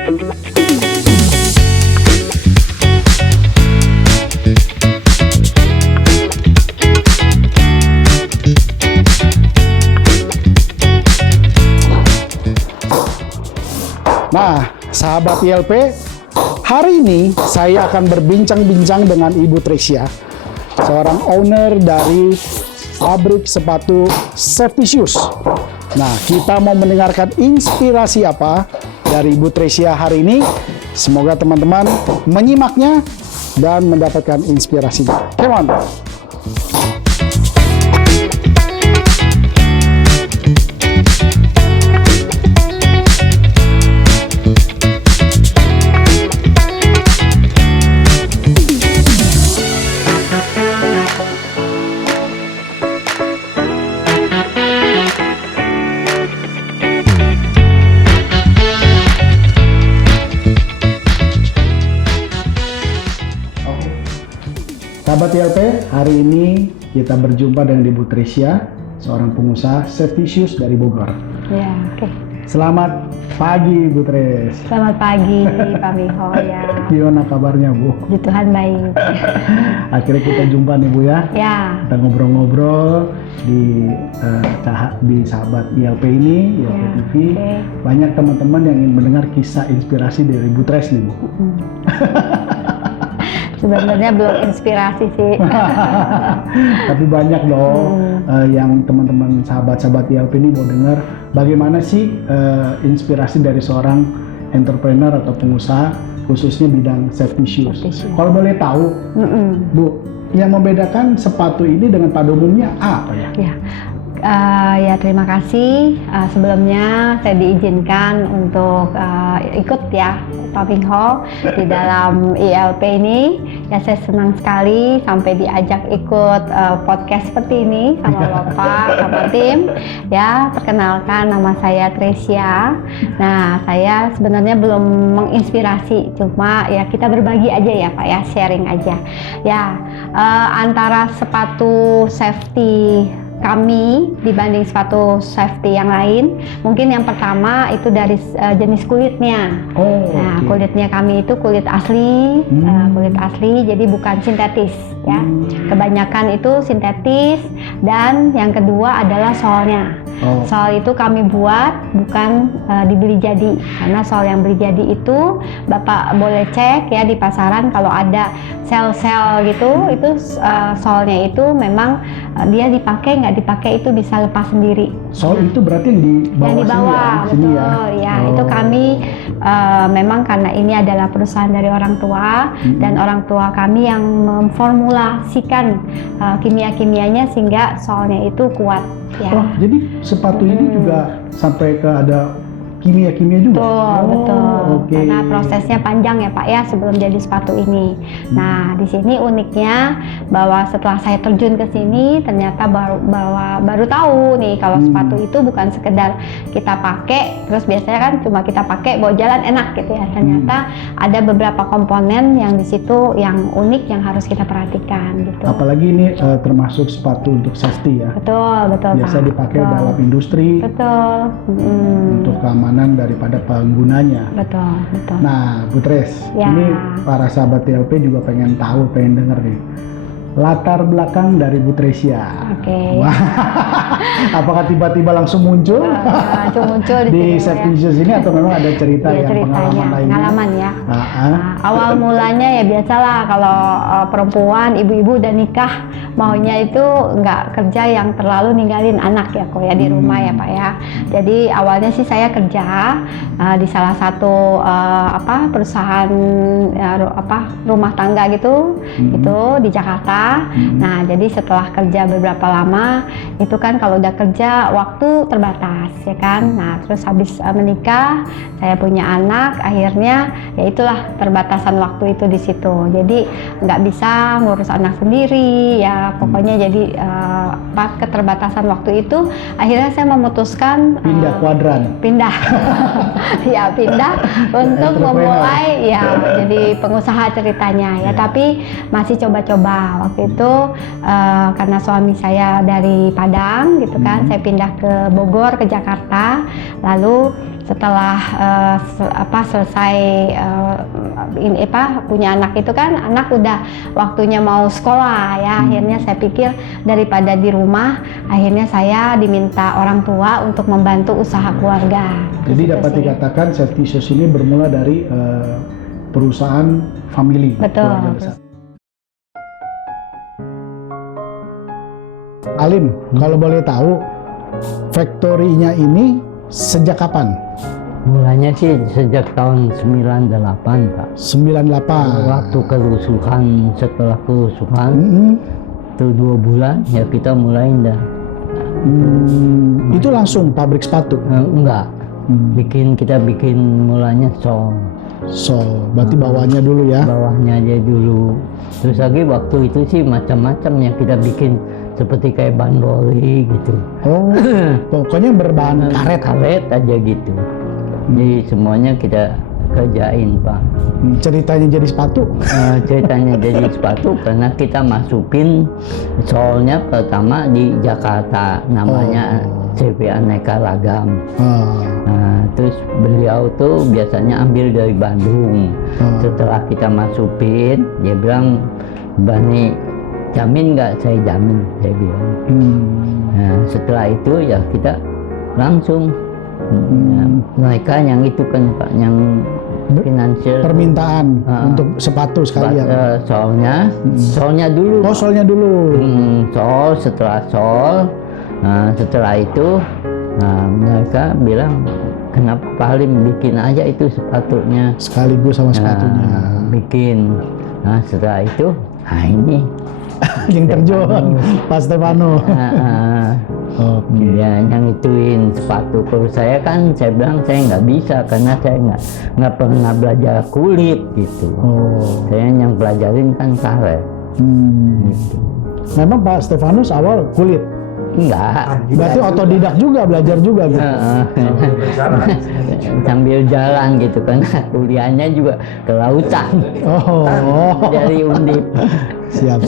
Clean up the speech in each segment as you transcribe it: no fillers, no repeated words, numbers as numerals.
Nah, sahabat ILP, hari ini saya akan berbincang-bincang dengan Ibu Tresya, seorang owner dari pabrik sepatu Safety Shoes. Nah, kita mau mendengarkan inspirasi apa dari Ibu Tresya hari ini. Semoga teman-teman menyimaknya dan mendapatkan inspirasinya. Come on! Sahabat ILP, hari ini kita berjumpa dengan Ibu Tresya, seorang pengusaha Safety Shoes dari Bogor. Ya, oke. Selamat pagi, Bu Tres. Selamat pagi, Pak Miho ya. Gimana kabarnya, Bu? Puji Tuhan baik. Akhirnya kita jumpa nih, Bu ya. Ya. Kita ngobrol-ngobrol di sahabat ILP ini, ILP Ya, TV. oke. Banyak teman-teman yang ingin mendengar kisah inspirasi dari Bu Tres nih, Bu. Sebenarnya belum inspirasi sih. Tapi banyak dong yang teman-teman sahabat-sahabat ILP ini mau dengar bagaimana sih inspirasi dari seorang entrepreneur atau pengusaha khususnya bidang safety shoes. Kalau boleh tahu, Bu, yang membedakan sepatu ini dengan pada umumnya apa ya? Ya, terima kasih. Sebelumnya saya diizinkan untuk ikut ya Pak Bingho di dalam ILP ini. Ya, saya senang sekali sampai diajak ikut podcast seperti ini sama Bapak, sama tim. Ya, perkenalkan nama saya Tresya. Nah, saya sebenarnya belum menginspirasi, cuma ya kita berbagi aja ya Pak ya, sharing aja. Ya, antara sepatu safety kami dibanding sepatu safety yang lain, mungkin yang pertama itu dari jenis kulitnya. Nah, kulitnya kami itu kulit asli, jadi bukan sintetis ya. Kebanyakan itu sintetis, dan yang kedua adalah solnya. Sol itu kami buat bukan dibeli jadi, karena sol yang beli jadi itu Bapak boleh cek ya di pasaran kalau ada sel-sel gitu, itu solnya itu memang dia dipakai nggak dipakai itu bisa lepas sendiri. Sol itu berarti yang di bawah, yang di bawah, sini ya? Betul ya. Itu kami memang karena ini adalah perusahaan dari orang tua, dan orang tua kami yang memformulasikan kimia-kimianya sehingga solnya itu kuat ya. Oh, jadi sepatu ini juga sampai ke ada kimia-kimia juga? Betul. Karena prosesnya panjang ya Pak ya sebelum jadi sepatu ini. Nah, di sini uniknya bahwa setelah saya terjun ke sini ternyata baru tahu nih kalau sepatu itu bukan sekedar kita pakai terus biasanya kan cuma kita pakai bawa jalan enak gitu ya. Ternyata ada beberapa komponen yang di situ yang unik yang harus kita perhatikan gitu. Apalagi ini termasuk sepatu untuk safety ya. Betul Biasa Pak. dipakai dalam industri. Betul. Untuk keamanan daripada penggunanya. Betul. Nah, Bu Tres, Ya. ini para sahabat TLP juga pengen tahu, pengen denger nih. Latar belakang dari Bu Tresya. Oke. Wah, apakah tiba-tiba langsung muncul? di sini, Safety Shoes ini atau memang ada cerita yang pengalaman lainnya? Pengalaman ya. Nah, awal mulanya ya biasalah kalau perempuan, ibu-ibu udah nikah maunya itu nggak kerja yang terlalu ninggalin anak ya kok ya di rumah ya Pak ya. Jadi awalnya sih saya kerja di salah satu perusahaan rumah tangga gitu, itu di Jakarta. Nah, jadi setelah kerja beberapa lama, itu kan kalau udah kerja waktu terbatas ya kan. Nah, terus habis menikah, saya punya anak, akhirnya ya itulah terbatasan waktu itu di situ. Jadi nggak bisa ngurus anak sendiri ya, pokoknya jadi keterbatasan waktu itu, akhirnya saya memutuskan pindah kuadran. Ya pindah untuk memulai ya jadi pengusaha ceritanya ya. Tapi masih coba-coba. Waktu itu karena suami saya dari Padang gitu kan, saya pindah ke Bogor, ke Jakarta, lalu setelah selesai punya anak itu kan, anak udah waktunya mau sekolah ya. Akhirnya saya pikir daripada di rumah, akhirnya saya diminta orang tua untuk membantu usaha keluarga. Jadi dapat dikatakan Safety Shoes ini bermula dari perusahaan family. Betul. Keluarga besar. Alim, kalau boleh tahu, factory-nya ini sejak kapan? Mulanya sih sejak tahun 98, Pak. 98. Waktu kerusuhan, setelah kerusuhan, itu 2 bulan, ya kita mulai dah. Itu langsung pabrik sepatu? Enggak, kita bikin mulanya sol. So, berarti bawahnya dulu ya? Bawahnya aja dulu. Terus lagi waktu itu sih macam-macam yang kita bikin, seperti kayak bandroli gitu. Oh, pokoknya berbahan karet. Karet aja gitu. Jadi semuanya kita kerjain, Pak. Ceritanya jadi sepatu? Ceritanya jadi sepatu karena kita masukin solnya pertama di Jakarta, namanya CV Aneka Ragam. Nah, terus beliau tuh biasanya ambil dari Bandung. Setelah kita masukin, dia bilang, Bani, jamin nggak? Saya jamin, saya bilang. Nah, setelah itu ya kita langsung mereka yang itu kan, Pak, yang finansial permintaan untuk sepatu sekalian. Solnya dulu. Oh, solnya dulu. Sol, setelah sol, setelah itu mereka bilang, kenapa Pak Halim bikin aja itu sepatunya sekaligus sama sepatunya. Bikin. Nah, setelah itu, ini yang terjun Pak Stefano. Ya, yang ituin sepatu. Kalau saya kan, saya bilang saya nggak bisa karena saya nggak pernah belajar kulit gitu. Saya yang pelajarin kan karet. Gitu. Memang Pak Stefanus awal kulit? Enggak. Berarti otodidak juga, belajar juga gitu? Sambil jalan gitu, karena kuliahnya juga ke lautan. Dari Undip. Siap.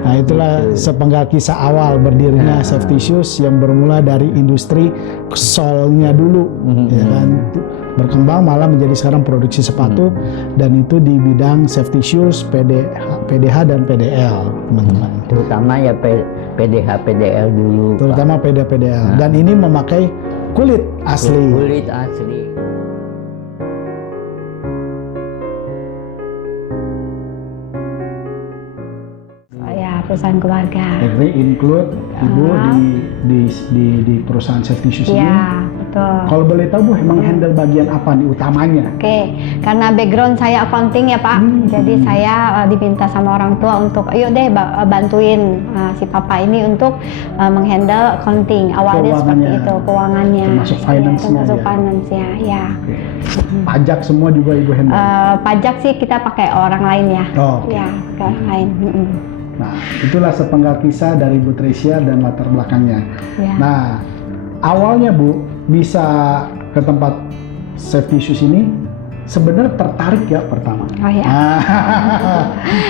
Nah, itulah sepenggal kisah awal berdirinya Safety Shoes yang bermula dari industri solnya dulu, ya kan, berkembang malah menjadi sekarang produksi sepatu, dan itu di bidang safety shoes, PDH dan PDL, teman-teman. Terutama ya PDH, PDL dulu. Terutama PDL. Dan ini memakai kulit asli. Kulit asli. Perusahaan keluarga. Jadi include ibu di perusahaan Safety Shoes ini. Iya, betul. Kalau boleh tahu Bu, emang handle bagian apa nih utamanya? Oke, karena background saya accounting ya Pak, jadi saya diminta sama orang tua untuk, ayo deh bantuin si Papa ini untuk menghandle accounting. Awalnya seperti itu, keuangannya. Termasuk finance-nya. Termasuk finance-nya, ya. Pajak semua juga Ibu handle? Pajak sih kita pakai orang lain ya. Ya, pakai orang lain. Nah, itulah sepenggal kisah dari Bu Tresia dan latar belakangnya. Ya. Nah, awalnya Bu bisa ke tempat Safety Shoes ini sebenarnya tertarik ya pertama.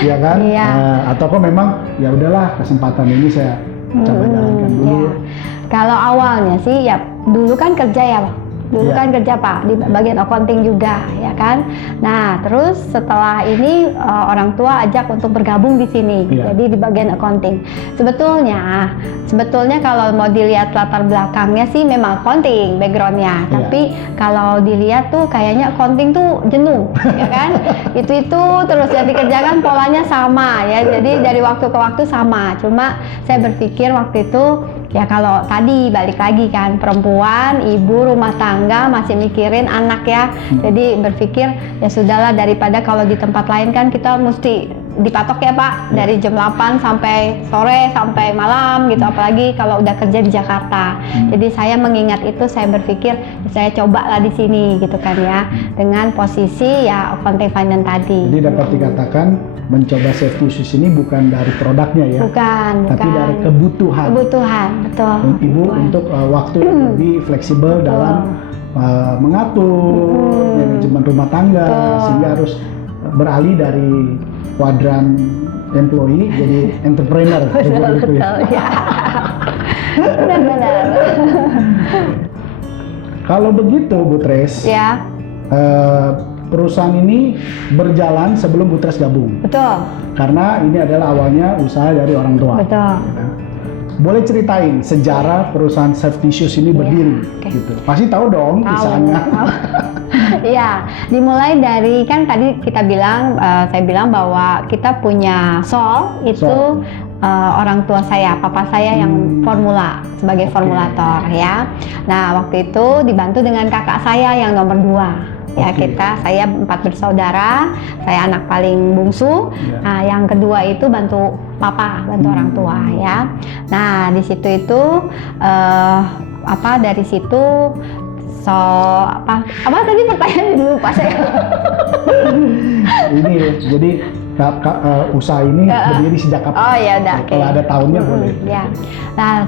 Iya kan? Iya. Atau kok memang ya udahlah, kesempatan ini saya coba jalankan dulu. Ya. Kalau awalnya sih ya dulu kan kerja ya Pak. Kan kerja Pak di bagian accounting juga ya kan. Nah terus setelah ini orang tua ajak untuk bergabung di sini, jadi di bagian accounting. Sebetulnya kalau mau dilihat latar belakangnya sih memang accounting backgroundnya, tapi kalau dilihat tuh kayaknya accounting tuh jenuh ya kan. itu terus yang dikerjakan polanya sama ya, jadi dari waktu ke waktu sama. Cuma saya berpikir waktu itu ya kalau tadi balik lagi kan, perempuan, ibu rumah tangga masih mikirin anak ya. Jadi berpikir ya sudahlah, daripada kalau di tempat lain kan kita mesti dipatok ya Pak, dari jam 8 sampai sore sampai malam gitu, apalagi kalau udah kerja di Jakarta. Jadi saya mengingat itu, saya berpikir saya cobalah di sini gitu kan ya, dengan posisi ya accounting finance tadi. Jadi dapat dikatakan mencoba Safety Shoes ini bukan dari produknya ya, tapi dari kebutuhan, betul. Ibu untuk waktu yang lebih fleksibel dalam mengatur manajemen rumah tangga, sehingga harus beralih dari kuadran employee jadi entrepreneur. Betul ya. Benar. Kalau begitu Bu Tres, Ya, perusahaan ini berjalan sebelum Bu Tres gabung. betul, Karena ini adalah awalnya usaha dari orang tua. betul. Boleh ceritain sejarah perusahaan Safety Shoes ini berdiri, oke. gitu. Pasti tahu dong kisahnya. Tahu. Iya, dimulai dari kan tadi kita bilang, saya bilang bahwa kita punya Sol itu Sol. Orang tua saya, papa saya yang formula sebagai Oke. formulator ya. Nah waktu itu dibantu dengan kakak saya yang nomor 2. Ya Oke. saya 4 bersaudara, saya anak paling bungsu. Ya. Nah, yang kedua itu bantu papa, bantu orang tua ya. Nah di situ itu dari situ apa tadi pertanyaannya dulu lupa saya. Ini jadi usaha ini berdiri sejak kapan? Oh ya udah. Oke. Kalau ada tahunnya boleh. Ya. Nah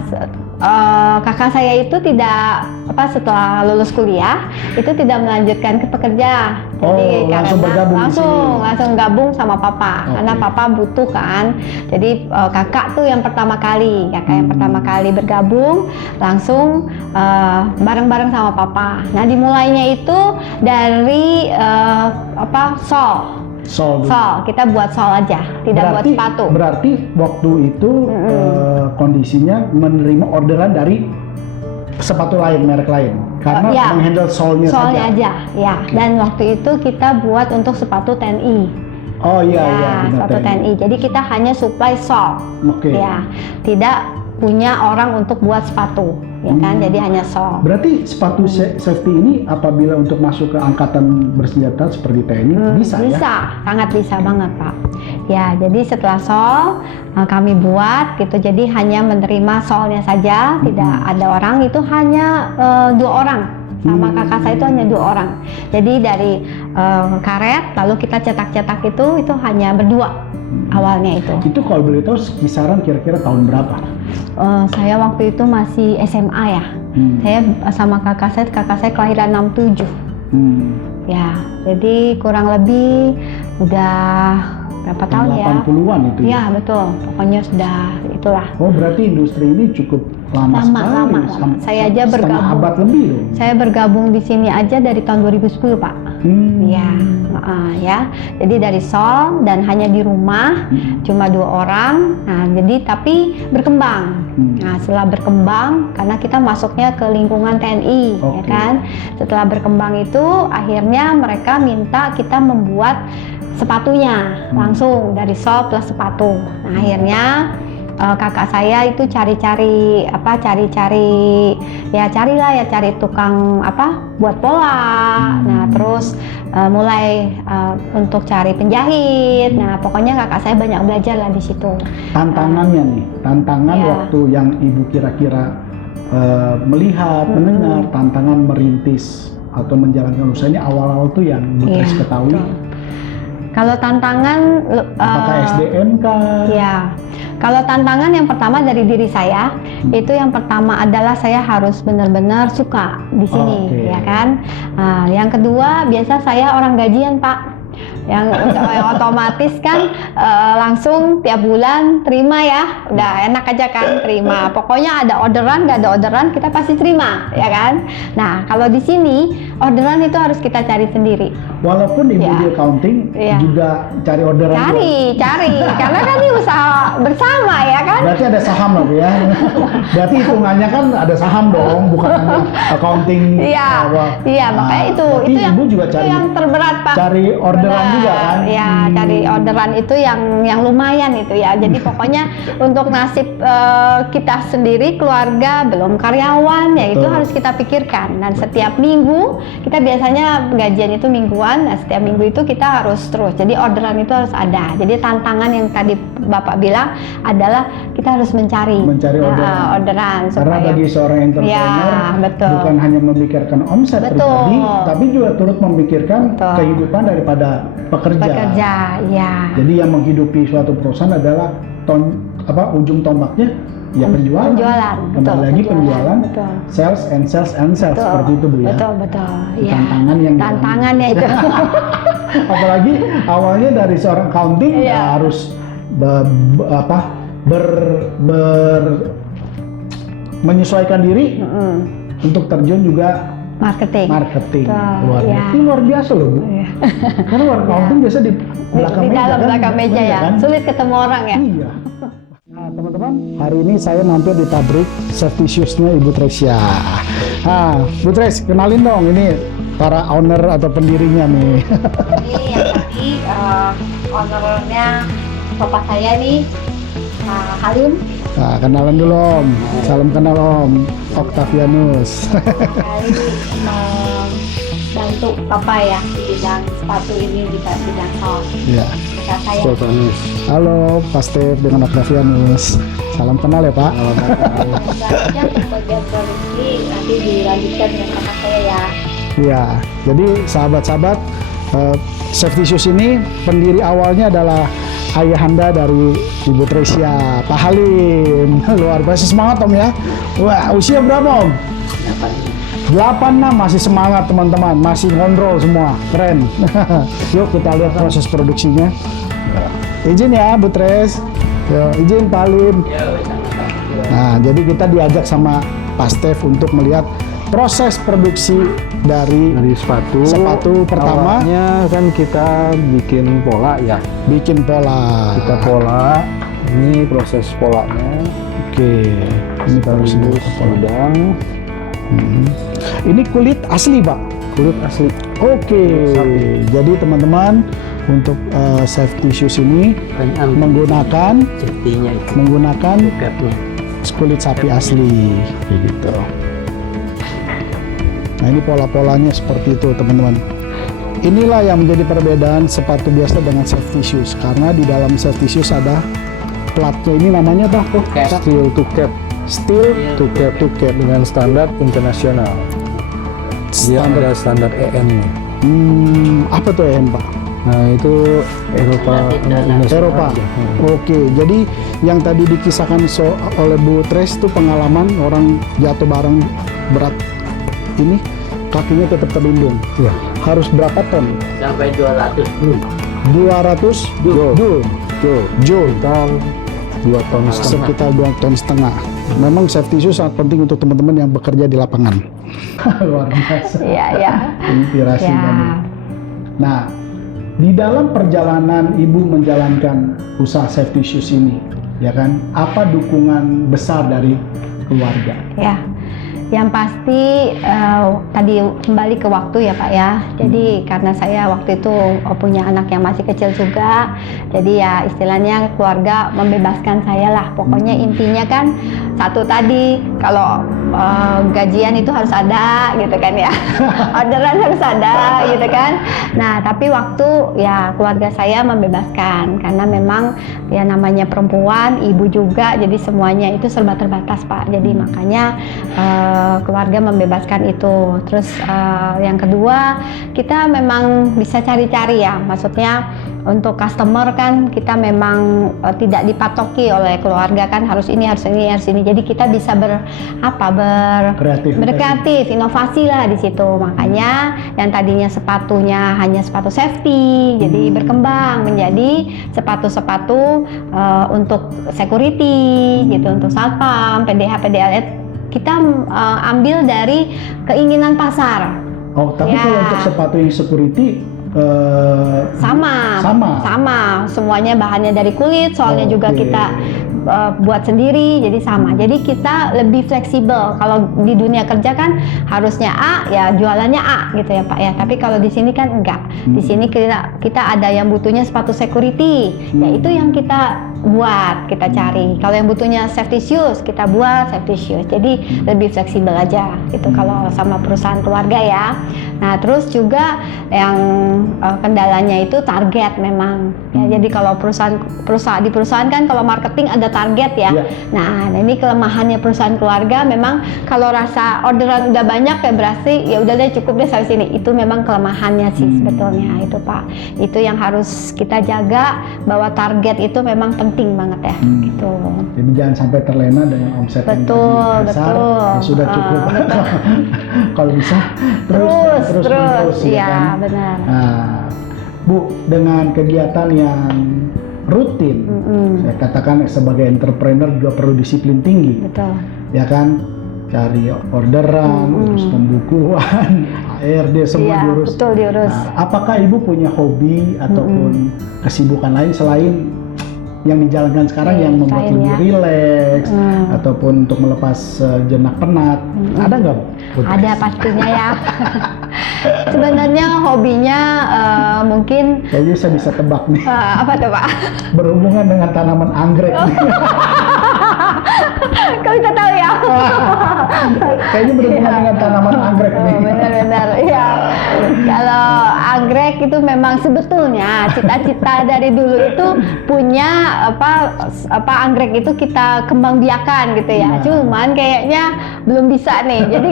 kakak saya itu tidak setelah lulus kuliah itu tidak melanjutkan ke pekerja. Oh, langsung bergabung di sini. langsung gabung sama papa karena papa butuh kan. Jadi kakak tuh yang pertama kali bergabung langsung bareng-bareng sama papa. Nah dimulainya itu dari Sol, kita buat sol aja, tidak buat sepatu. Berarti waktu itu kondisinya menerima orderan dari sepatu lain, merek lain, karena menghandle solnya aja, ya. Dan waktu itu kita buat untuk sepatu TNI. Oh iya, sepatu TNI. Jadi kita hanya supply sol, ya, tidak punya orang untuk buat sepatu, ya kan? Jadi hanya sol. Berarti sepatu safety ini apabila untuk masuk ke angkatan bersenjata seperti TNI bisa ya? Bisa, sangat bisa banget Pak. Ya, jadi setelah sol kami buat gitu, jadi hanya menerima solnya saja, tidak ada orang, itu hanya 2 orang. Sama kakak saya itu hanya 2 orang. Jadi dari karet lalu kita cetak-cetak itu hanya berdua awalnya itu. Itu kalau boleh tahu kisaran kira-kira tahun berapa? Saya waktu itu masih SMA ya. Saya sama kakak saya kelahiran 67. Ya, jadi kurang lebih udah berapa tahun ya? 80-an itu. Ya betul, pokoknya sudah itulah. Oh berarti industri ini cukup lama sekali. Saya aja bergabung. Abad lebih dong. Saya bergabung di sini aja dari tahun 2010 Pak. Ya, ya. Jadi dari Sol dan hanya di rumah cuma 2 orang. Nah jadi tapi berkembang. Nah setelah berkembang karena kita masuknya ke lingkungan TNI, ya kan. Setelah berkembang itu akhirnya mereka minta kita membuat sepatunya langsung dari Sol plus sepatu. Nah akhirnya kakak saya itu cari tukang buat pola. Nah terus mulai untuk cari penjahit. Nah pokoknya kakak saya banyak belajar lah di situ. Tantangannya waktu yang ibu kira-kira melihat, mendengar tantangan merintis atau menjalankan usahanya awal-awal tuh yang Bu Tres ketahui. Kalau tantangan apakah SDM kah? Ya. Kalau tantangan yang pertama dari diri saya, itu yang pertama adalah saya harus benar-benar suka di sini, ya kan. Yang kedua, biasa saya orang gajian Pak. Yang otomatis kan langsung tiap bulan terima ya, udah enak aja kan terima. Pokoknya ada orderan, nggak ada orderan kita pasti terima, ya kan. Nah kalau di sini orderan itu harus kita cari sendiri. Walaupun ibu di accounting juga cari orderan. Cari, karena kan ini usaha bersama ya kan. Berarti ada saham loh ya. Berarti hitungannya kan ada saham dong, bukan hanya accounting. Iya, makanya itu ibu juga cari yang terberat Pak. Cari orderan juga kan? Ya, cari orderan itu yang lumayan itu ya. Jadi pokoknya untuk nasib kita sendiri, keluarga, belum karyawan, ya itu harus kita pikirkan. Dan setiap minggu kita biasanya gajian itu mingguan. Nah, setiap minggu itu kita harus terus. Jadi orderan itu harus ada. Jadi tantangan yang tadi Bapak bilang adalah kita harus mencari orderan. Karena bagi seorang entrepreneur bukan hanya memikirkan omset pribadi, tapi juga turut memikirkan kehidupan daripada pekerja. Ya. Jadi yang menghidupi suatu perusahaan adalah ujung tombaknya ya penjualan. Kembali lagi penjualan, sales and sales seperti itu Bu ya. Betul. Tantangannya itu. Apalagi awalnya dari seorang accounting harus menyesuaikan diri untuk terjun juga Marketing. Marketing. Betul, ya. Ini luar biasa loh, Bu. Iya. Karena warung accounting biasa di belakang Di meja dalam kan, belakang meja banyak ya. kan? Sulit ketemu orang ya. Iya. Nah, teman-teman, hari ini saya mampir di pabrik safety shoes-nya Ibu Tresya. Nah, Bu Tres, kenalin dong ini para owner atau pendirinya nih. Ini yang tadi ownernya bapak saya nih, Halim. Nah, kenalan dulu Om. Salam kenal Om. Octavianus. Kali membantu papa ya di bidang sepatu ini, di bidang kaos. Iya. Kakak saya. Halo, Pak Stef dengan Octavianus. Salam kenal ya Pak. Tugasnya untuk bagian produksi nanti dilanjutkan dengan kakak saya ya. Iya, jadi sahabat-sahabat, safety shoes ini pendiri awalnya adalah ayahanda dari Ibu Tresya, Pak Halim. Luar biasa, semangat Om ya. Wah, usia berapa Om? 86, masih semangat teman-teman, masih ngontrol semua, keren. Yuk kita lihat proses produksinya. Izin ya Bu Tres, yo, izin Pak Halim. Nah, jadi kita diajak sama Pak Stef untuk melihat proses produksi dari sepatu pertama. Awalnya kan kita bikin pola ya. Bikin pola. Kita pola. Ini proses polanya. Oke. Ini prosedur Sedang Ini kulit asli, Pak. kulit asli. Oke. Jadi teman-teman untuk safety shoes ini menggunakan kulit sapi asli, kayak gitu. Nah, ini pola-polanya seperti itu, teman-teman. Inilah yang menjadi perbedaan sepatu biasa dengan safety shoes, karena di dalam safety shoes ada platnya, ini namanya apa? Steel to cap. Steel To cap dengan standar internasional. Dia ada standar EN-nya. Apa tuh EN, Pak? Nah, itu Eropa. Eropa. Oke, jadi yang tadi dikisahkan oleh Bu Tres itu pengalaman orang jatuh barang berat ini kakinya tetap terlindung. Ya. Harus berapa ton? Sampai 200 joule. 200 joule. Sekitar 2 ton setengah. Sekitar 2 ton setengah. Memang safety shoes sangat penting untuk teman-teman yang bekerja di lapangan. Luar biasa. Iya, iya. Inspirasi Ya. banget. Nah, di dalam perjalanan Ibu menjalankan usaha safety shoes ini, ya kan, apa dukungan besar dari keluarga? Ya, yang pasti tadi kembali ke waktu ya Pak ya. Jadi karena saya waktu itu punya anak yang masih kecil juga, jadi ya istilahnya keluarga membebaskan saya lah. Pokoknya intinya kan satu tadi, kalau gajian itu harus ada gitu kan ya, orderan harus ada gitu kan. Nah tapi waktu ya keluarga saya membebaskan, karena memang ya namanya perempuan, ibu juga, jadi semuanya itu serba terbatas Pak. Jadi makanya keluarga membebaskan itu. Terus yang kedua, kita memang bisa cari-cari ya, maksudnya untuk customer kan kita memang tidak dipatoki oleh keluarga kan, harus ini, harus ini, harus ini. Jadi kita bisa berkreatif, inovasi lah di situ. Makanya yang tadinya sepatunya hanya sepatu safety, jadi berkembang menjadi sepatu-sepatu untuk security gitu, untuk satpam, PDH, PDLS. Kita ambil dari keinginan pasar. Oh, tapi Ya. kalau untuk sepatu yang security Sama. Semuanya bahannya dari kulit, soalnya juga Oke. kita buat sendiri, jadi sama. Jadi kita lebih fleksibel. Kalau di dunia kerja kan harusnya A, ya jualannya A gitu ya Pak ya. Tapi kalau di sini kan enggak. Di sini kita ada yang butuhnya sepatu security, ya itu yang kita buat, kita cari. Kalau yang butuhnya safety shoes, kita buat safety shoes. Jadi lebih fleksibel aja gitu kalau sama perusahaan keluarga ya. Nah terus juga yang kendalanya itu target memang. Ya, jadi kalau di perusahaan kan kalau marketing ada target ya. Ya. Nah ini kelemahannya perusahaan keluarga, memang kalau rasa orderan udah banyak ya berarti ya udah deh cukup deh sampai sini. Itu memang kelemahannya sih sebetulnya itu Pak. Itu yang harus kita jaga, bahwa target itu memang penting banget ya gitu. Jadi jangan sampai terlena dengan omset yang Betul, tadi besar, betul. ya sudah cukup. Kalau bisa terus Iya kan? benar. Nah, Bu, dengan kegiatan yang rutin, saya katakan sebagai entrepreneur juga perlu disiplin tinggi, Betul. ya kan? cari orderan, urus pembukuan, ARD semua Iya, diurus. betul diurus. Nah, apakah Ibu punya hobi ataupun kesibukan lain selain yang dijalankan sekarang yang membuat selain lebih ya. rileks ataupun untuk melepas jenak penat? Ada nggak, Bu? Ada pastinya ya. Sebenarnya hobinya mungkin Kayaknya saya bisa tebak nih. apa tuh Pak? Berhubungan dengan tanaman anggrek nih. Kau bisa tahu ya? Kayaknya berhubungan dengan tanaman anggrek nih. Benar-benar, iya. Kalau anggrek itu memang sebetulnya cita-cita dari dulu itu punya apa anggrek itu kita kembang biakan gitu ya. Nah. Cuman kayaknya belum bisa nih. Jadi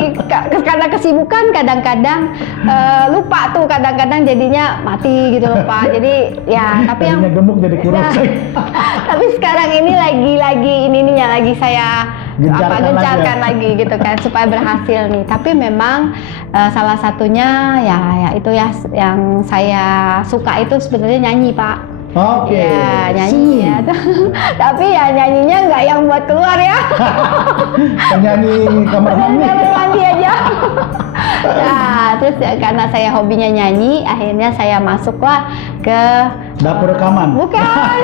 karena kesibukan kadang-kadang lupa tuh, kadang-kadang jadinya mati gitu loh Pak. Jadi ya tapi yang Tadinya gemuk jadi kurus. tapi sekarang ini lagi ininya lagi saya gencarkan lagi gitu kan supaya berhasil nih. Tapi memang salah satunya ya itu ya yang saya suka itu sebenarnya nyanyi Pak. Oke. Ya nyanyi ya. Tapi ya nyanyinya nggak yang buat keluar ya. Penyanyi kamar mandi. Kamar mandi aja. Nah terus ya, karena saya hobinya nyanyi, akhirnya saya masuklah ke Dapur rekaman. Bukan.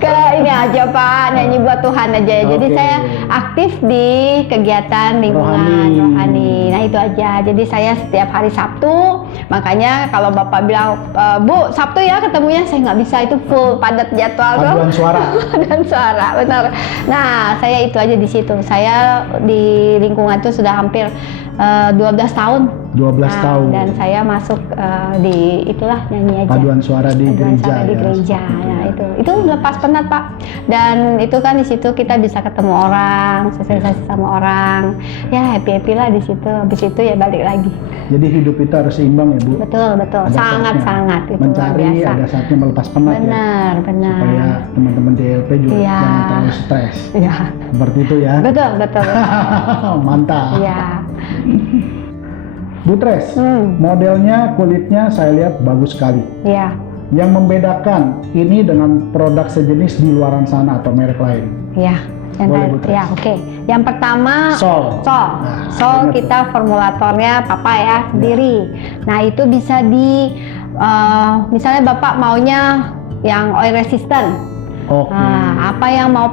Ke ini aja Pak, nyanyi buat Tuhan aja. Jadi Oke. saya aktif di kegiatan lingkungan rohani. Nah itu aja. Jadi saya setiap hari Sabtu, makanya kalau Bapak bilang, Bu Sabtu ya ketemunya, saya nggak bisa, itu full padat jadwal tuh. Paduan suara. Dan suara, benar. Nah saya itu aja di situ. Saya di lingkungan itu sudah hampir 12 tahun. 12 Nah, tahun. Dan saya masuk di itulah nyanyi aja. Paduan suara di Paduan gereja suara di ya. gereja. Nah, itu lepas penat Pak. Dan itu kan di situ kita bisa ketemu orang, sosialisasi sama orang. Ya happy lah di situ. Habis itu ya balik lagi. Jadi hidup itu harus seimbang ya Bu. Betul. Ada Sangat-sangat saatnya itu luar mencari, biasa. ada saatnya melepas penat ya. Benar. Supaya teman-teman DLP juga Iya. jangan terlalu stres. Iya. Seperti itu ya. Betul. Mantap. Iya. Bu Tres, modelnya, kulitnya saya lihat bagus sekali. Iya. Yang membedakan ini dengan produk sejenis di luaran sana atau merek lain? Iya. Boleh, Bu Tres. Ya, oke. Yang pertama Sol. Sol ingat kita formulatornya Papa ya sendiri. Nah itu bisa di misalnya Bapak maunya yang oil resistant. Oke. Nah, apa yang mau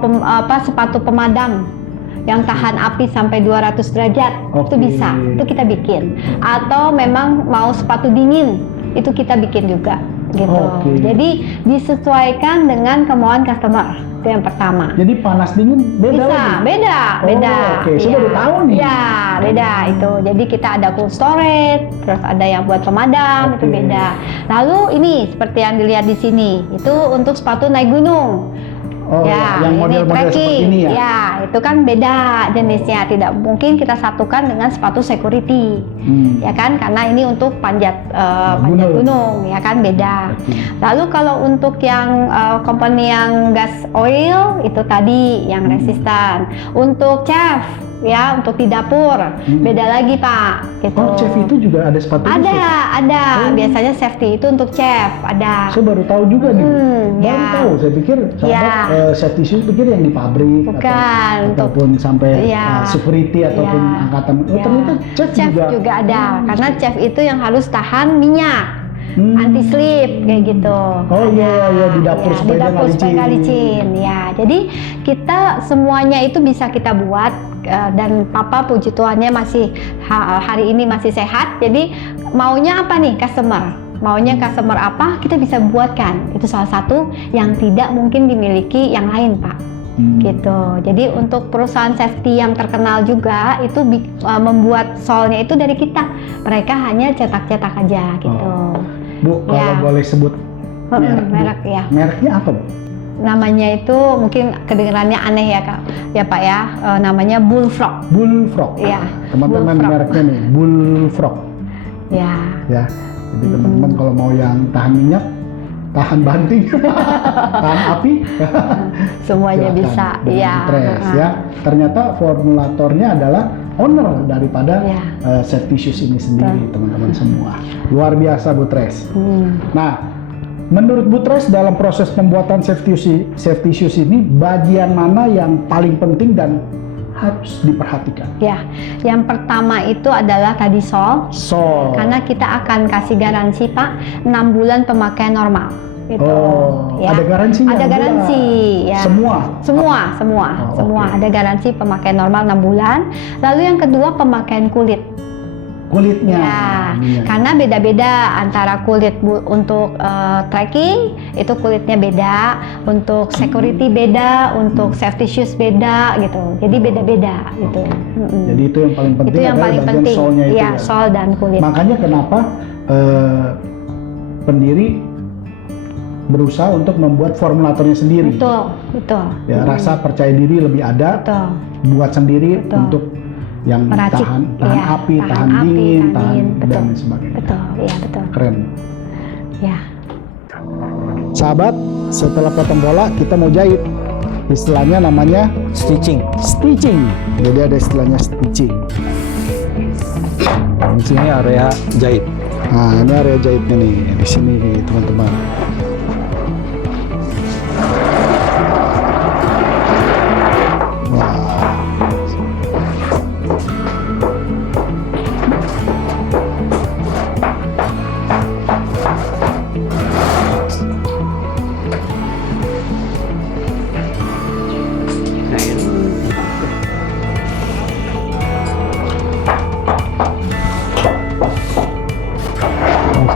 sepatu pemadam yang tahan api sampai 200 derajat itu Oke. bisa, itu kita bikin. Atau memang mau sepatu dingin itu kita bikin juga gitu. Oke. Jadi disesuaikan dengan kemauan customer. Itu yang pertama. Jadi panas dingin beda Bisa, lagi? beda. Oke, saya baru tahu nih. Iya, beda itu. Jadi kita ada cool storage, terus ada yang buat pemadam, Oke. itu beda. Lalu ini seperti yang dilihat di sini, itu untuk sepatu naik gunung. Oh, yang ini model-model seperti ini ya? Ya, itu kan beda jenisnya. Tidak mungkin kita satukan dengan sepatu security. Ya kan, karena ini untuk panjat gunung, ya kan beda. Lalu kalau untuk yang company yang gas oil itu tadi yang resistan. Untuk chef ya, untuk di dapur beda lagi Pak. Gitu. Oh, chef itu juga ada sepatu khusus? Ada. Biasanya safety itu untuk chef ada. Saya baru tahu juga nih. Baru ya. tahu. Saya pikir safety shoes pikir yang di pabrik Bukan, ataupun sampai Iya. security ataupun Iya. angkatan. Oh, Iya. ternyata chef juga ada. Karena chef itu yang harus tahan minyak. Anti slip kayak gitu. Oh iya, di dapur supaya di dapur nggak supaya nggak licin. Ya, jadi kita semuanya itu bisa kita buat dan Papa puji Tuhannya masih hari ini masih sehat. Jadi maunya apa nih customer? Maunya customer apa? Kita bisa buatkan. Itu salah satu yang tidak mungkin dimiliki yang lain, Pak. Gitu. Jadi untuk perusahaan safety yang terkenal juga itu membuat solnya itu dari kita. Mereka hanya cetak-cetak aja gitu. Bu, kalau boleh sebut merek ya. Mereknya apa, Bu? Namanya itu mungkin kedengarannya aneh ya Kak. Ya Pak ya, namanya Bullfrog. Bullfrog. Iya. Teman-teman Bullfrog. mereknya nih, Bullfrog. Ya. Ya. Jadi teman-teman kalau mau yang tahan minyak, tahan banting, tahan api, semuanya silakan bisa. dengan Iya. Tres, ya. Ternyata formulatornya adalah owner daripada safety shoes ini sendiri, teman-teman semua. Luar biasa, Bu Tres. Nah, menurut Bu Tres dalam proses pembuatan safety shoes ini bagian mana yang paling penting dan harus diperhatikan? Ya, yang pertama itu adalah tadi sol. Karena kita akan kasih garansi Pak 6 bulan pemakaian normal. Gitu. Ada garansinya? Ada garansi. Ya. Semua okay. Ada garansi pemakaian normal 6 bulan. Lalu yang kedua pemakaian kulitnya. Ya, karena beda-beda antara kulit untuk trekking itu kulitnya beda, untuk security beda, untuk safety shoes beda gitu. Jadi beda-beda gitu. Jadi itu yang paling penting. Itu yang paling penting. Solnya itu ya, sol dan kulit. Makanya kenapa pendiri berusaha untuk membuat formulatornya sendiri. Betul. Ya, rasa percaya diri lebih ada. Betul. Buat sendiri untuk yang meracik, tahan api, tahan dingin, dan sebagainya. Betul. Keren. Ya. Sahabat, setelah potong bola kita mau jahit. Istilahnya namanya Stitching. Jadi ada istilahnya stitching. Di sini area jahit. Nah, ini area jahitnya nih, di sini teman-teman.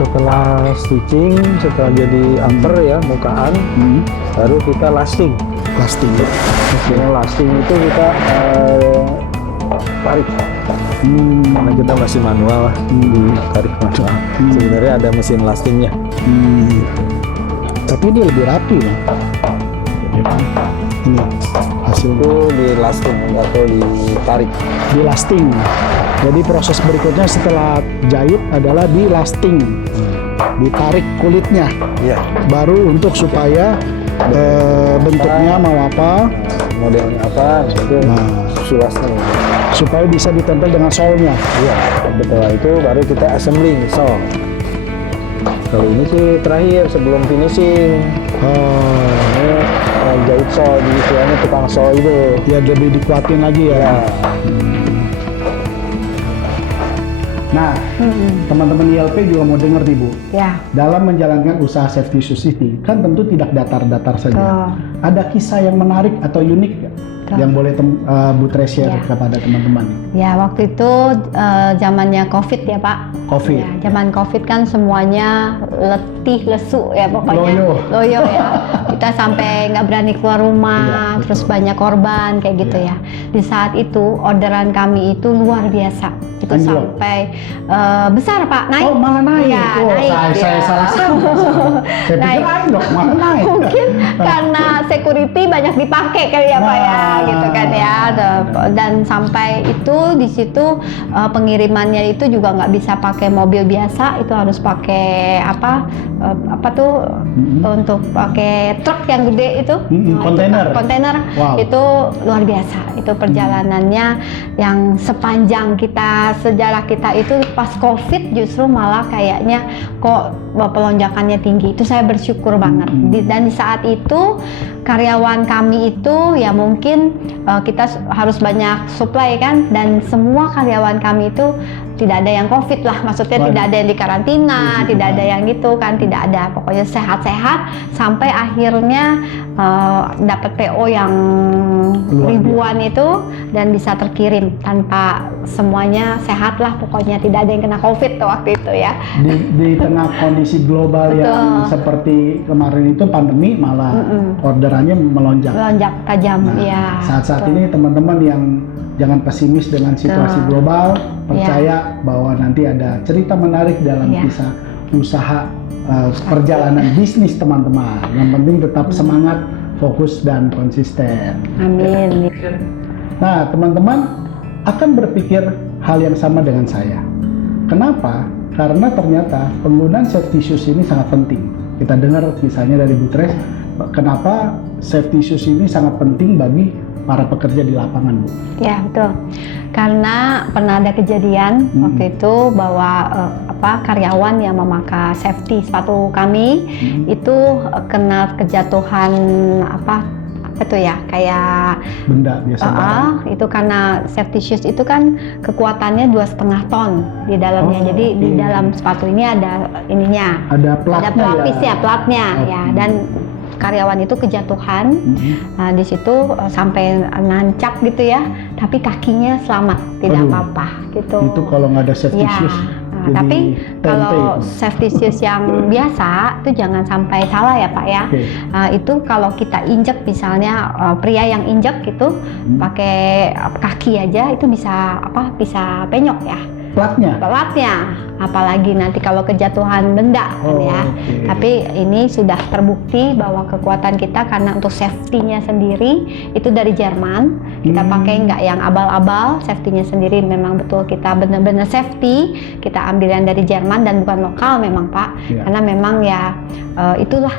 Setelah stitching, setelah jadi upper ya mukaan, baru kita lasting. Lasting itu kita tarik. Karena kita masih manual lah, tarik manual. Sebenarnya ada mesin lastingnya. Tapi ini lebih rapi loh. Ini hasil Itu di lasting atau ditarik. di lasting. Jadi proses berikutnya setelah jahit adalah di lasting, ditarik kulitnya, baru untuk supaya bentuknya mau apa, modelnya apa, itu sulasnya. Supaya bisa ditempel dengan solnya. Iya, betul. Itu baru kita assembling sol. Kalau ini sih terakhir sebelum finishing. Ini jahit sol, di istilahnya tukang sol itu. Ya lebih dikuatin lagi ya. Nah, teman-teman ILP juga mau dengar nih Bu. Ya. Dalam menjalankan usaha Safety Shoes ini, kan tentu tidak datar-datar saja. Ada kisah yang menarik atau unik yang boleh Bu Tres share kepada teman-teman? Ya, waktu itu zamannya COVID ya Pak. COVID. Ya, zaman COVID kan semuanya letih, lesu ya pokoknya. Loyo ya. Kita sampai nggak berani keluar rumah, terus banyak korban kayak gitu ya. Di saat itu orderan kami itu luar biasa. Itu sampai besar Pak, naik. Oh, malah naik. Ya, naik. Saya salah sangka. Saya pikir naik, malah naik. Mungkin karena security banyak dipakai kali ya Pak ya, gitu kan ya. Dan sampai itu di situ pengirimannya itu juga nggak bisa pakai mobil biasa, itu harus pakai untuk pakai truk yang gede itu. Kontainer. Wow. Itu luar biasa. Itu perjalanannya yang sepanjang sejarah kita itu pas COVID justru malah kayaknya kok pelonjakannya tinggi. Itu saya bersyukur banget. Dan di saat itu karyawan kami itu ya mungkin kita harus banyak supply kan, dan semua karyawan kami itu tidak ada yang COVID lah, maksudnya tidak ada yang di karantina, tidak ada yang gitu kan, tidak ada, pokoknya sehat-sehat sampai akhirnya dapat PO yang ribuan itu dan bisa terkirim tanpa semuanya sehat lah, pokoknya tidak ada yang kena COVID tuh waktu itu ya. Di tengah kondisi global yang seperti kemarin itu pandemi, malah orderannya melonjak tajam. Saat ini teman-teman yang jangan pesimis dengan situasi global, percaya bahwa nanti ada cerita menarik dalam kisah usaha perjalanan bisnis teman-teman. Yang penting tetap semangat, fokus dan konsisten. Amin. Nah, teman-teman akan berpikir hal yang sama dengan saya. Kenapa? Karena ternyata penggunaan safety shoes ini sangat penting. Kita dengar misalnya dari Bu Tres, kenapa safety shoes ini sangat penting bagi para pekerja di lapangan, Bu? Ya, betul. Karena pernah ada kejadian waktu itu bahwa karyawan yang memakai safety sepatu kami itu kena kejatuhan itu ya, kayak Benda biasa barang. itu karena safety shoes itu kan kekuatannya 2,5 ton di dalamnya. Oh, Jadi di oke. dalam sepatu ini ada ininya, Ada ada platnya pelapisnya, ya. platnya Oke. ya. Dan karyawan itu kejatuhan, nah, di situ sampai nancap gitu ya, tapi kakinya selamat, tidak Aduh. apa-apa gitu. Itu kalau nggak ada safety Ya, shoes. nah, jadi tapi tempe kalau itu. safety shoes yang biasa itu jangan sampai salah ya Pak ya. Oke. Itu kalau kita injek misalnya pria yang injek gitu pakai kaki aja itu bisa bisa penyok ya. Platnya. Pelatnya, apalagi nanti kalau kejatuhan benda kan Oh, ya. oke. Tapi ini sudah terbukti bahwa kekuatan kita karena untuk safety-nya sendiri itu dari Jerman. Kita pakai nggak yang abal-abal, safety-nya sendiri memang betul kita benar-benar safety. Kita ambil yang dari Jerman dan bukan lokal memang Pak. Iya. Karena memang ya itulah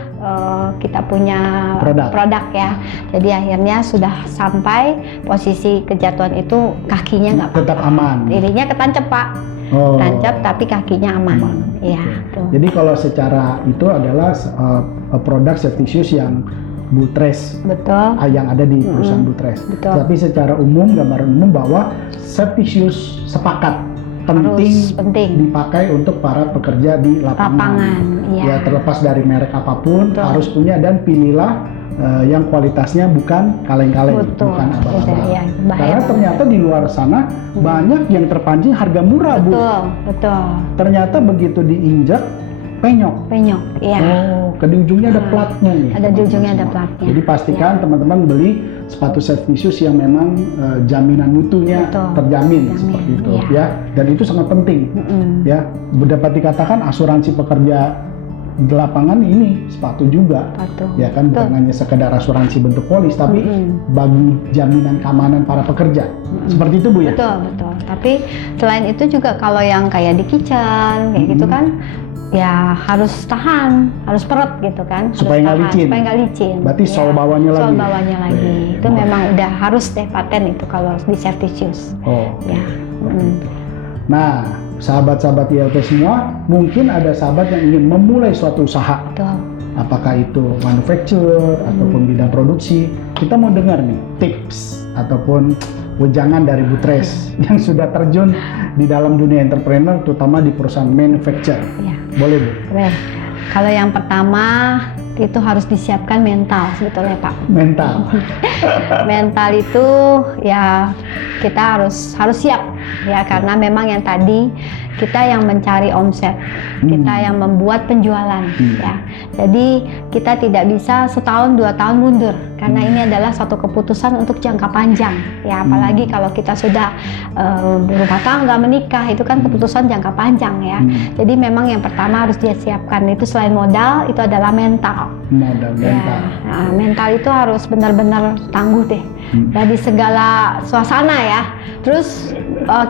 kita punya produk ya. Jadi akhirnya sudah sampai posisi kejatuhan itu kakinya nggak Tetap aman. Ininya ketancap Pak, Oh. tancap tapi kakinya aman. Aman. Iya, tuh. Jadi kalau secara itu adalah produk safety shoes yang Butresh Betul. yang ada di perusahaan Butresh. Betul. Tapi secara umum, gambaran umum bahwa safety shoes sepakat Harus penting penting. dipakai untuk para pekerja di lapangan. Lapangan, iya. Ya terlepas dari merek apapun Betul. harus punya dan pilihlah yang kualitasnya bukan kaleng-kaleng, Betul. bukan abal-abal. Betul, iya, bahaya Karena banget. ternyata di luar sana banyak yang terpancing harga murah, Bu. Betul, betul. Ternyata begitu diinjak penyok. Penyok, iya. Oh, ke di ujungnya ada platnya nih. Ada di teman-teman ujungnya ada semua. platnya. Jadi pastikan teman-teman beli sepatu safety shoes yang memang jaminan mutunya Betul. terjamin Terjamin, seperti itu iya. ya. Dan itu sangat penting Mm-mm. ya. Dapat dikatakan asuransi pekerja di lapangan ini sepatu juga. Betul. Ya kan bukan Betul. hanya sekedar asuransi bentuk polis tapi bagi jaminan keamanan para pekerja. Seperti itu Bu ya. Betul, betul. Tapi selain itu juga kalau yang kayak di kitchen kayak gitu kan, ya harus tahan, harus peret gitu kan. Harus Supaya nggak tahan, licin. Supaya nggak licin. Berarti Ya, sol bawahnya lagi. Sol bawahnya lagi. Itu Oh. memang udah harus deh paten itu kalau di safety shoes. Oh. Ya. Nah, sahabat-sahabat ILP semua, mungkin ada sahabat yang ingin memulai suatu usaha. Betul. Apakah itu manufacture ataupun bidang produksi. Kita mau dengar nih tips ataupun wejangan dari Butresh yang sudah terjun di dalam dunia entrepreneur, terutama di perusahaan manufacture. Ya. Boleh Bu? Keren. Kalau yang pertama itu harus disiapkan mental sebetulnya Pak. Mental. Mental itu ya kita harus siap ya, karena memang yang tadi kita yang mencari omset, kita yang membuat penjualan ya. Jadi kita tidak bisa setahun 2 tahun mundur karena ini adalah suatu keputusan untuk jangka panjang ya, apalagi kalau kita sudah berumah tangga, menikah, itu kan keputusan jangka panjang ya. Jadi memang yang pertama harus dia siapkan itu selain modal itu adalah mental. Modal mental. Ya, nah, mental itu harus benar-benar tangguh deh dari segala suasana ya. Terus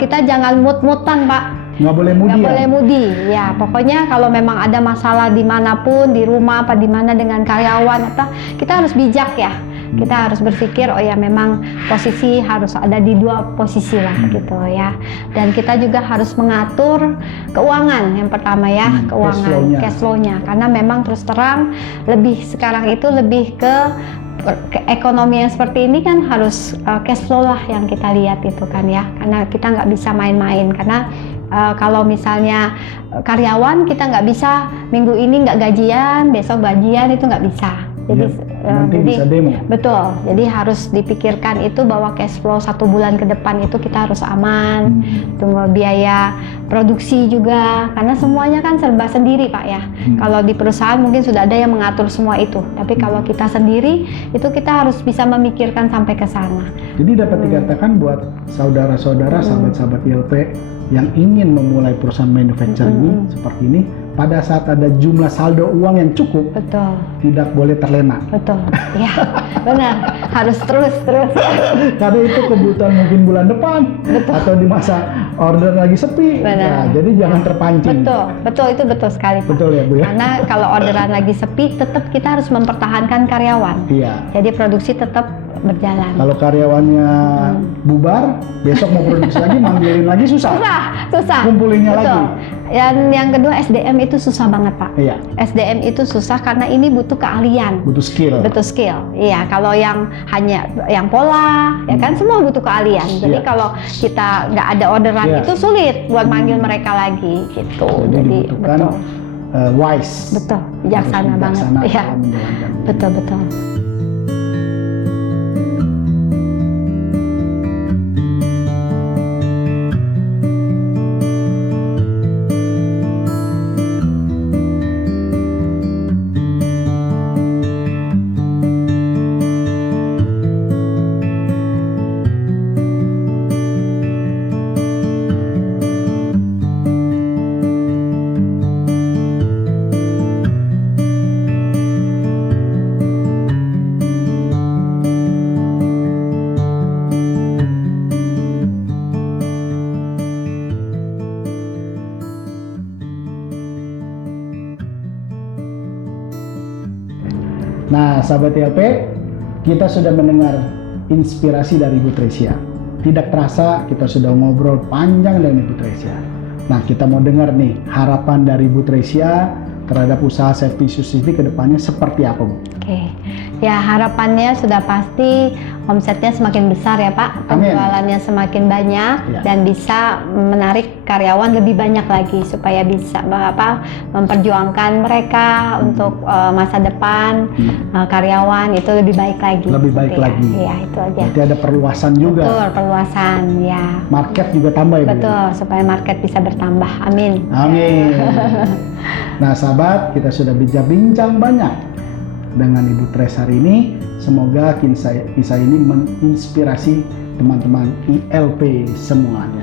kita jangan mut-mutan Pak. Nggak boleh mudi Nggak ya? boleh mudi. Ya pokoknya kalau memang ada masalah dimanapun, di rumah apa di mana dengan karyawan apa, kita harus bijak ya. Kita harus berpikir oh ya memang posisi harus ada di 2 posisi lah gitu ya. Dan kita juga harus mengatur keuangan yang pertama ya, keuangan, cash flow-nya. Karena memang terus terang lebih sekarang itu lebih ke ekonomi yang seperti ini kan harus cash flow lah yang kita lihat itu kan ya. Karena kita nggak bisa main-main karena kalau misalnya karyawan kita nggak bisa minggu ini nggak gajian, besok gajian itu nggak bisa. Jadi, nanti bisa demo. Betul. Jadi harus dipikirkan itu bahwa cash flow 1 bulan ke depan itu kita harus aman. Tunggu biaya produksi juga, karena semuanya kan serba sendiri Pak ya. Kalau di perusahaan mungkin sudah ada yang mengatur semua itu. Tapi kalau kita sendiri itu kita harus bisa memikirkan sampai ke sana. Jadi dapat dikatakan buat saudara-saudara, sahabat-sahabat ILP yang ingin memulai perusahaan manufacturing ini seperti ini, pada saat ada jumlah saldo uang yang cukup, Betul. tidak boleh terlena. Betul. Ya, benar. Harus terus. Karena itu kebutuhan mungkin bulan depan atau di masa order lagi sepi. Benar. Nah, jadi jangan terpancing. Betul itu betul sekali Pak. Betul ya Bu ya? Karena kalau orderan lagi sepi, tetap kita harus mempertahankan karyawan. Iya. Jadi produksi tetap berjalan. Kalau karyawannya bubar, besok mau produksi lagi, manggilin lagi susah. Susah. Kumpulinnya Betul. lagi. Dan yang kedua SDM itu susah banget Pak. Iya. SDM itu susah karena ini butuh keahlian. Butuh skill. Betul skill, iya. Kalau yang hanya yang pola, ya kan semua butuh keahlian. Jadi Iya. kalau kita nggak ada orderan Iya. itu sulit buat manggil mereka lagi, gitu. Jadi dibutuhkan betul, wise. betul, bijaksana Harus banget, bijaksana ya. dalam menjalankan ini. Betul, betul. Nah, sahabat ILP, kita sudah mendengar inspirasi dari Ibu Tresya. Tidak terasa kita sudah ngobrol panjang dengan Ibu Tresya. Nah, kita mau dengar nih harapan dari Ibu Tresya terhadap usaha Safety Society ke depannya seperti apa, Bu? Oke, ya harapannya sudah pasti omsetnya semakin besar ya Pak, Amin. penjualannya semakin banyak Ya. dan bisa menarik karyawan lebih banyak lagi supaya bisa memperjuangkan mereka untuk masa depan karyawan itu lebih baik lagi. Lebih baik Seperti lagi. Ya, itu aja. Berarti ada perluasan juga. Betul, perluasan ya. Market juga tambah ya, Bu? Betul, supaya market bisa bertambah. Amin. Amin. Nah, sahabat, kita sudah bincang banyak dengan Ibu Tres hari ini. Semoga kisah ini menginspirasi teman-teman ILP semuanya.